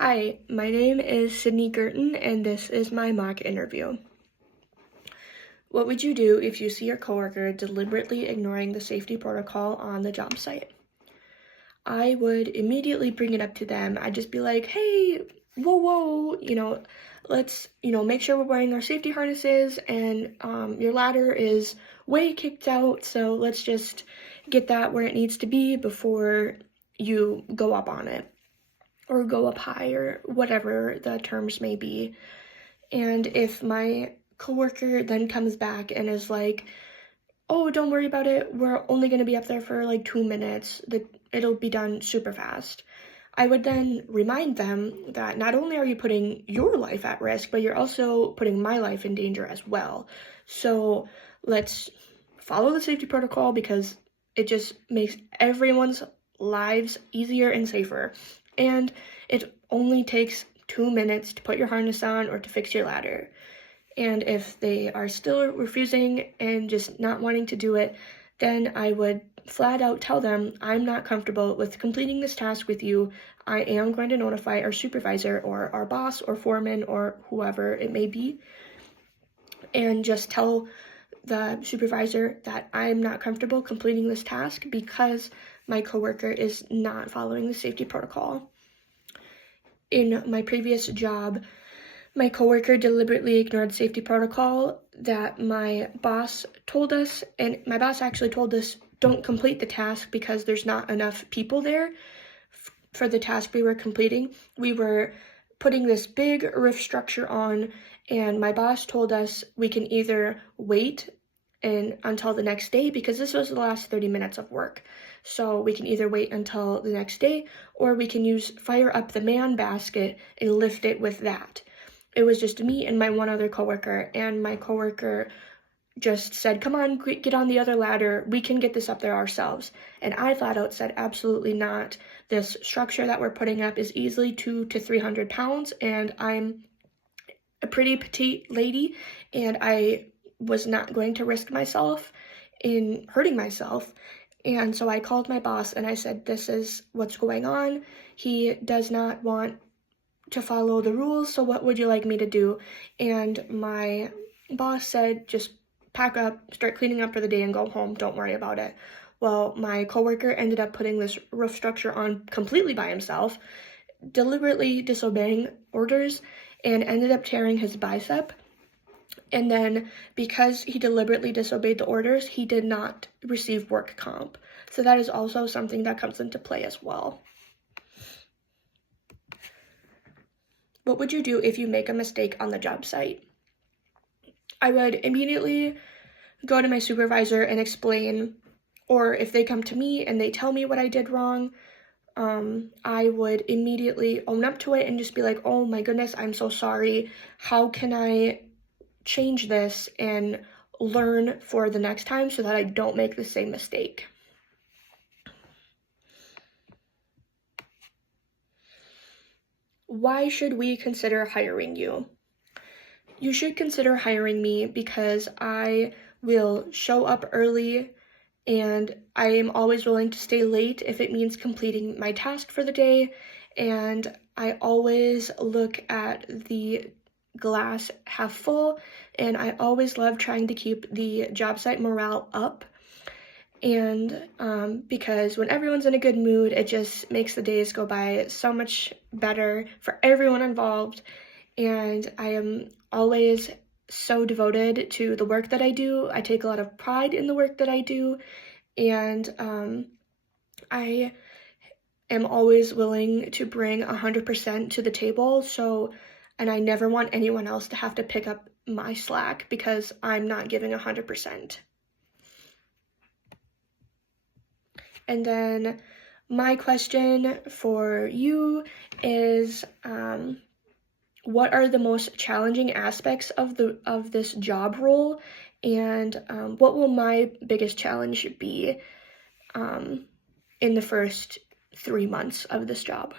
Hi, my name is Sydney Guertin, and this is my mock interview. What would you do if you see your coworker deliberately ignoring the safety protocol on the job site? I would immediately bring it up to them. I'd just be like, hey, whoa, let's, make sure we're wearing our safety harnesses, and your ladder is way kicked out, so let's just get that where it needs to be before you go up on it, or go up high, or whatever the terms may be. And if my coworker then comes back and is like, oh, don't worry about it, we're only going to be up there for like 2 minutes, it'll be done super fast, I would then remind them that not only are you putting your life at risk, but you're also putting my life in danger as well. So let's follow the safety protocol, because it just makes everyone's lives easier and safer. And it only takes 2 minutes to put your harness on or to fix your ladder. And if they are still refusing and just not wanting to do it, then I would flat out tell them, I'm not comfortable with completing this task with you. I am going to notify our supervisor or our boss or foreman or whoever it may be, and just tell the supervisor that I'm not comfortable completing this task because my coworker is not following the safety protocol. In my previous job, my coworker deliberately ignored safety protocol that my boss told us, and my boss actually told us, don't complete the task because there's not enough people there for the task we were completing. We were putting this big roof structure on, and my boss told us we can either wait until the next day, because this was the last 30 minutes of work. So we can either wait until the next day, or we can fire up the man basket and lift it with that. It was just me and my one other coworker, and my coworker just said, come on, get on the other ladder, we can get this up there ourselves. And I flat out said, absolutely not. This structure that we're putting up is easily 200 to 300 pounds, and I'm a pretty petite lady, and I was not going to risk myself in hurting myself. And so I called my boss and I said, this is what's going on. He does not want to follow the rules, so what would you like me to do? And my boss said, just pack up, start cleaning up for the day, and go home. Don't worry about it. Well, my coworker ended up putting this roof structure on completely by himself, deliberately disobeying orders, and ended up tearing his bicep. And then, because he deliberately disobeyed the orders, he did not receive work comp. So that is also something that comes into play as well. What would you do if you make a mistake on the job site? I would immediately go to my supervisor and explain, or if they come to me and they tell me what I did wrong, I would immediately own up to it and just be like, oh my goodness, I'm so sorry. How can I change this and learn for the next time so that I don't make the same mistake? Why should we consider hiring you? You should consider hiring me because I will show up early, and I am always willing to stay late if it means completing my task for the day, and I always look at the glass half full, and I always love trying to keep the job site morale up. And because when everyone's in a good mood, it just makes the days go by so much better for everyone involved. And I am always so devoted to the work that I do. I take a lot of pride in the work that I do, and I am always willing to bring 100% to the table. And I never want anyone else to have to pick up my slack because I'm not giving 100%. And then my question for you is, what are the most challenging aspects of this job role, and what will my biggest challenge be in the first 3 months of this job?